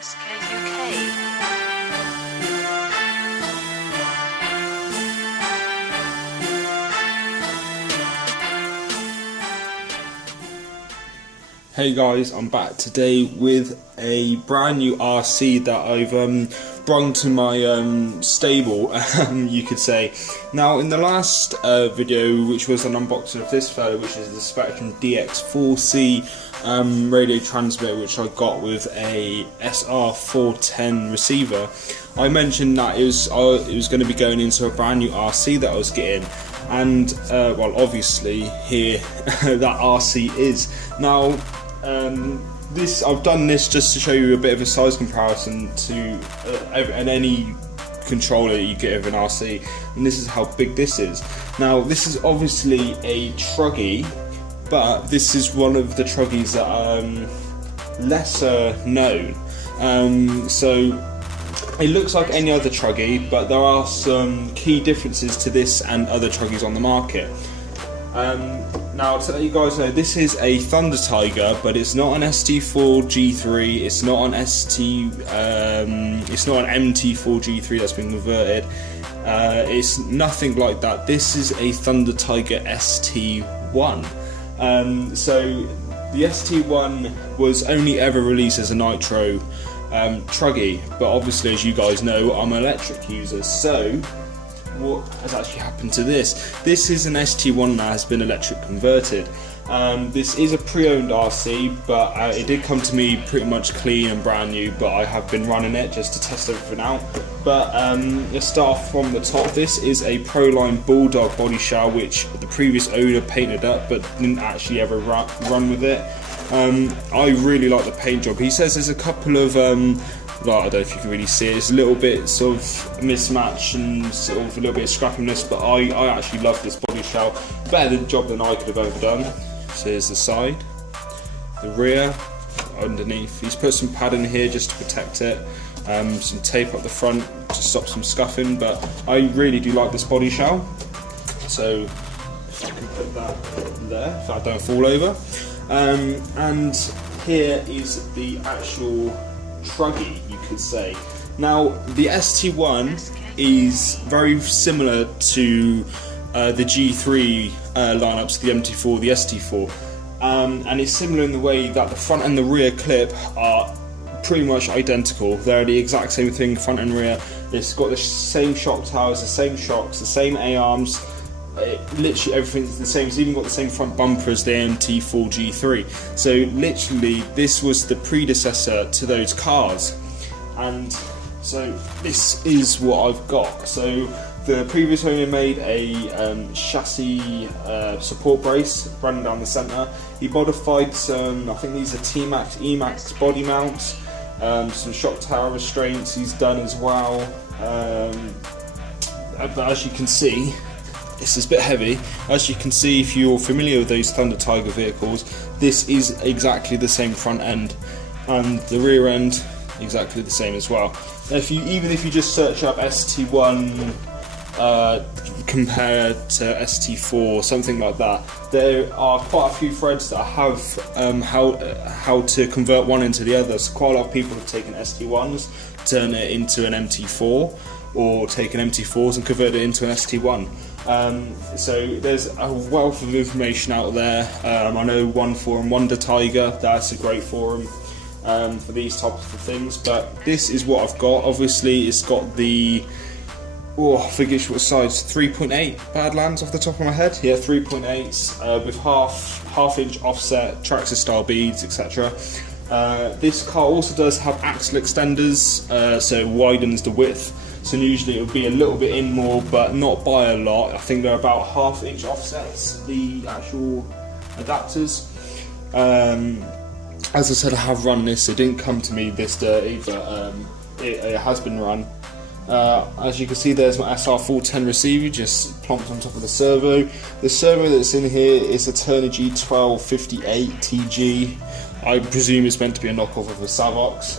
SKUK. Hey guys, I'm back today with a brand new RC that I've brought to my stable, you could say. Now, in the last video, which was an unboxing of this fellow, which is the Spectrum DX4C radio transmitter, which I got with a SR410 receiver, I mentioned that it was going to be going into a brand new RC that I was getting. And well, obviously here that RC is now. I've done this just to show you a bit of a size comparison to any controller you get of an RC, and this is how big this is. Now, this is obviously a truggy, but this is one of the truggies that are lesser known. So it looks like any other truggy, but there are some key differences to this and other truggies on the market. Now, to let you guys know, this is a Thunder Tiger, but it's not an ST4 G3. It's not an it's not an MT4 G3 that's been converted. It's nothing like that. This is a Thunder Tiger ST1. So the ST1 was only ever released as a nitro truggy, but obviously, as you guys know, I'm an electric user, so what has actually happened to this? This is an ST1 that has been electric converted. This is a pre-owned RC, but it did come to me pretty much clean and brand new, but I have been running it just to test everything out. But let's start off from the top. This is a Proline Bulldog body shell, which the previous owner painted up but didn't actually ever run with it. I really like the paint job. He says there's a couple of well, I don't know if you can really see it, it's a little bit sort of mismatch and sort of a little bit of scrappiness, but I actually love this body shell. Better job than I could have ever done. So here's the side, the rear, underneath. He's put some padding here just to protect it, some tape up the front to stop some scuffing, but I really do like this body shell. So if I can put that there, if I don't fall over. And here is the actual truggy, you could say. Now, the ST1 is very similar to the G3 lineups, the MT4, the ST4, and it's similar in the way that the front and the rear clip are pretty much identical. They're the exact same thing, front and rear. It's got the same shock towers, the same shocks, the same A-arms. Literally everything's the same. It's even got the same front bumper as the MT4 G3. So literally this was the predecessor to those cars, and so this is what I've got. So the previous owner made a chassis support brace running down the centre. He modified some, I think these are T-Max, E-Max body mounts, some shock tower restraints he's done as well, but as you can see, this is a bit heavy. As you can see, if you're familiar with those Thunder Tiger vehicles, this is exactly the same front end, and the rear end exactly the same as well. Even if you just search up ST1 compared to ST4, something like that, there are quite a few threads that have how to convert one into the other. So quite a lot of people have taken ST1s, turn it into an MT4, or taken MT4s and convert it into an ST1. So there's a wealth of information out there. I know one forum, Wonder Tiger, that's a great forum for these types of things, but this is what I've got. Obviously it's got the, I forget what size, 3.8 Badlands off the top of my head. Yeah, 3.8s with half inch offset, Traxxas style beads, etc. This car also does have axle extenders, so it widens the width. So usually it would be a little bit in more, but not by a lot. I think they're about half inch offsets, the actual adapters. As I said, I have run this. It didn't come to me this dirty, but it has been run. As you can see, there's my SR410 receiver just plonked on top of the servo. The servo that's in here is a Turnigy 1258 TG. I presume it's meant to be a knockoff of a Savox.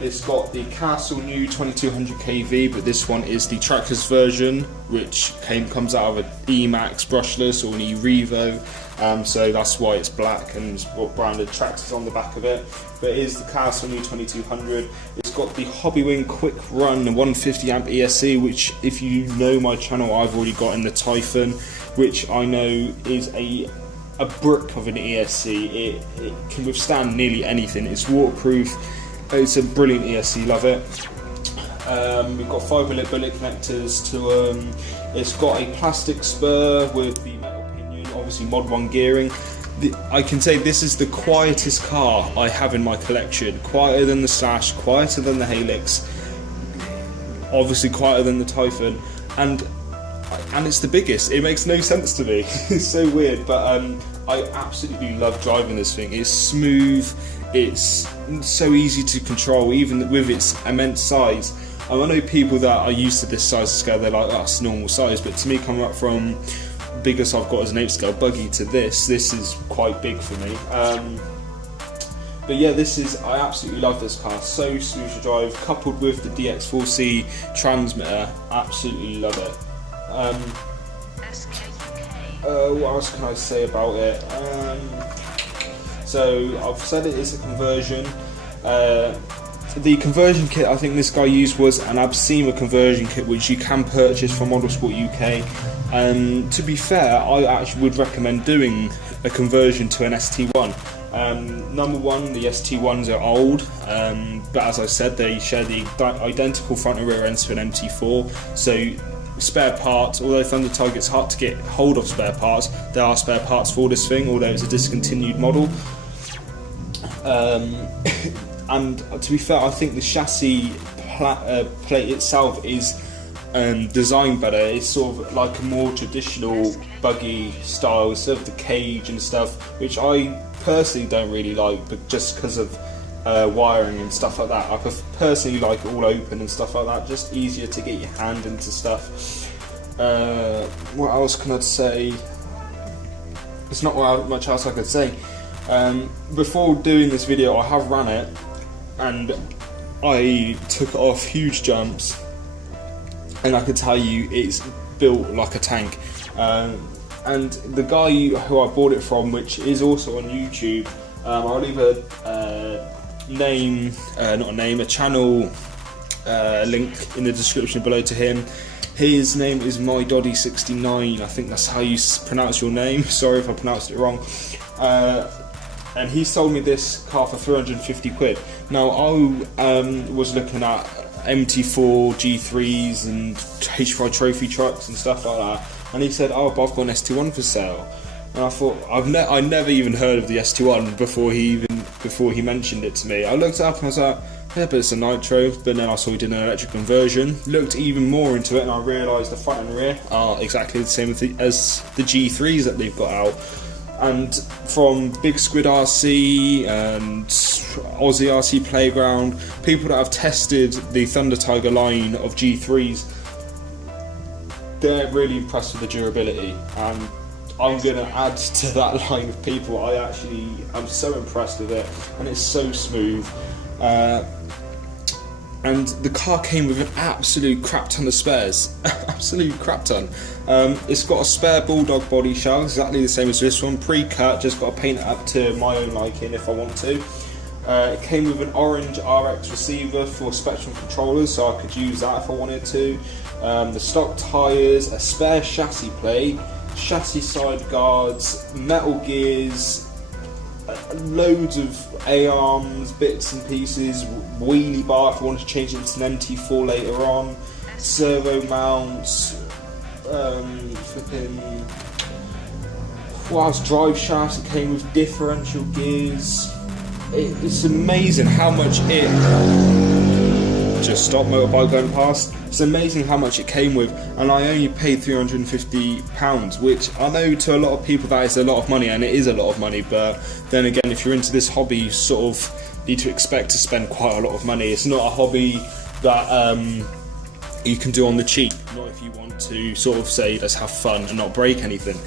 It's got the Castle new 2200 kV, but this one is the trackless version, which comes out of an E-Max brushless or an E-Revo, so that's why it's black and it's got branded tractors on the back of it. But it is the Castle new 2200. It's got the Hobbywing Quick Run 150 amp ESC, which, if you know my channel, I've already got in the Typhon, which I know is a brick of an ESC. It can withstand nearly anything. It's waterproof. It's a brilliant ESC, love it. We've got 5mm bullet connectors to it's got a plastic spur with the metal pinion, obviously Mod 1 gearing. I can say this is the quietest car I have in my collection. Quieter than the Slash, quieter than the Helix, obviously quieter than the Typhon, and it's the biggest. It makes no sense to me. It's so weird, but I absolutely love driving this thing. It's smooth, it's so easy to control, even with its immense size. I know people that are used to this size of scale, they're like, oh, it's normal size, but to me, coming up from biggest I've got as an 8-scale buggy to this is quite big for me. But yeah, I absolutely love this car. So smooth to drive, coupled with the DX4C transmitter, absolutely love it. What else can I say about it? So I've said it is a conversion. The conversion kit I think this guy used was an Absema conversion kit, which you can purchase from Motorsport UK. To be fair, I actually would recommend doing a conversion to an ST1. Number one, the ST1s are old, but as I said, they share the identical front and rear ends to an MT4, so spare parts, although Thunder Tiger, it's hard to get hold of spare parts, there are spare parts for this thing, although it's a discontinued model. And to be fair, I think the chassis plate itself is designed better. It's sort of like a more traditional buggy style instead of the cage and stuff, which I personally don't really like, but just because of wiring and stuff like that. I personally like it all open and stuff like that, just easier to get your hand into stuff. What else can I say? There's not much else I could say. Before doing this video, I have ran it and I took it off huge jumps, and I could tell you it's built like a tank. And the guy who I bought it from, which is also on YouTube, I'll leave a channel link in the description below to him. His name is MyDoddy69, I think that's how you pronounce your name, sorry if I pronounced it wrong. And he sold me this car for 350 quid. Now I was looking at MT4 G3s and H5 trophy trucks and stuff like that, and he said, oh, but I've got an ST1 for sale. And I thought, I never even heard of the ST1 before he mentioned it to me. I looked it up and I was like, yeah, but it's a nitro. But then I saw he did an electric conversion. Looked even more into it, and I realised the front and rear are exactly the same as the G3s that they've got out. And from Big Squid RC and Aussie RC Playground, people that have tested the Thunder Tiger line of G3s, they're really impressed with the durability, and I'm going to add to that line of people. I'm so impressed with it, and it's so smooth. And the car came with an absolute crap ton of spares. Absolute crap ton. It's got a spare Bulldog body shell, exactly the same as this one, pre-cut, just got to paint it up to my own liking if I want to. It came with an orange RX receiver for Spectrum controllers, so I could use that if I wanted to. The stock tyres, a spare chassis plate, chassis side guards, metal gears, loads of A-arms, bits and pieces, wheelie bar if I wanted to change it to an MT4 later on, servo mounts, drive shafts. It came with differential gears. It's amazing how much just stop motorbike going past. It's amazing how much it came with, and I only paid £350, which I know to a lot of people that is a lot of money, and it is a lot of money, but then again, if you're into this hobby, you sort of need to expect to spend quite a lot of money. It's not a hobby that you can do on the cheap, not if you want to sort of say let's have fun and not break anything.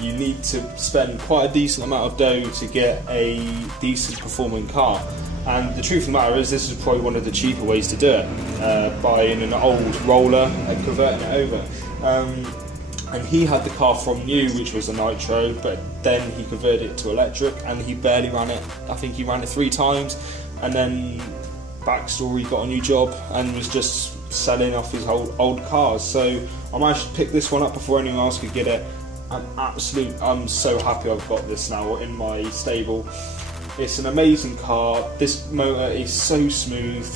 You need to spend quite a decent amount of dough to get a decent performing car. And the truth of the matter is, this is probably one of the cheaper ways to do it, buying an old roller and converting it over. And he had the car from new, which was a nitro, but then he converted it to electric, and he barely ran it. I think he ran it 3 times, and then backstory, got a new job and was just selling off his old cars. So I managed to pick this one up before anyone else could get it. I'm so happy I've got this now in my stable. It's an amazing car. This motor is so smooth,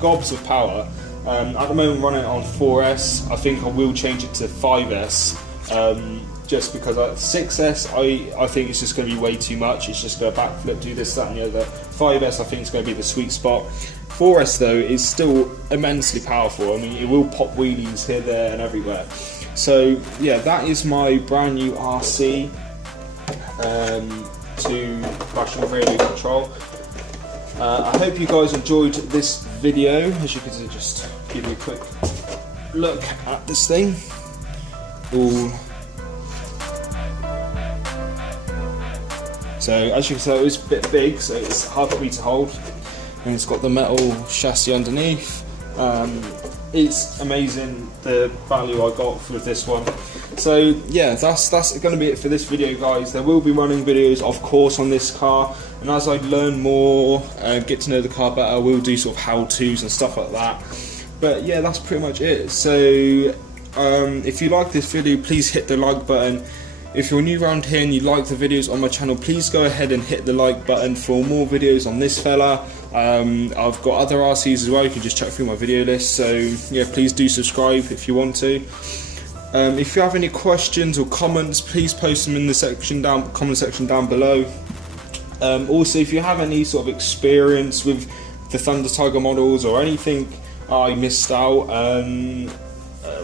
gobs of power. At the moment, running it on 4S. I think I will change it to 5S, just because 6S I think it's just going to be way too much. It's just going to backflip, do this, that and the other. 5S I think is going to be the sweet spot. 4S though is still immensely powerful. I mean, it will pop wheelies here, there and everywhere. So yeah, that is my brand new RC to Passion Radio Control. I hope you guys enjoyed this video. As you can see, just give you a quick look at this thing. So as you can see, it's a bit big, so it's hard for me to hold. And it's got the metal chassis underneath. It's amazing the value I got for this one. So yeah, that's going to be it for this video, guys. There will be running videos, of course, on this car, and as I learn more, get to know the car better, we'll do sort of how-tos and stuff like that. But yeah, that's pretty much it. So if you like this video, please hit the like button. If you're new around here and you like the videos on my channel, please go ahead and hit the like button for more videos on this fella. I've got other RCs as well, you can just check through my video list. So yeah, please do subscribe if you want to. If you have any questions or comments, please post them in the comment section down below. Also, if you have any sort of experience with the Thunder Tiger models or anything I missed out,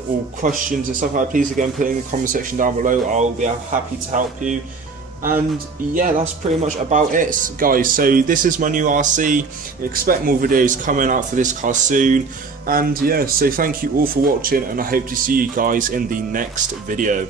or questions and stuff like that, please again put it in the comment section down below. I'll be happy to help you. And yeah, that's pretty much about it, guys. So this is my new RC. Expect more videos coming out for this car soon. And yeah, so thank you all for watching, and I hope to see you guys in the next video.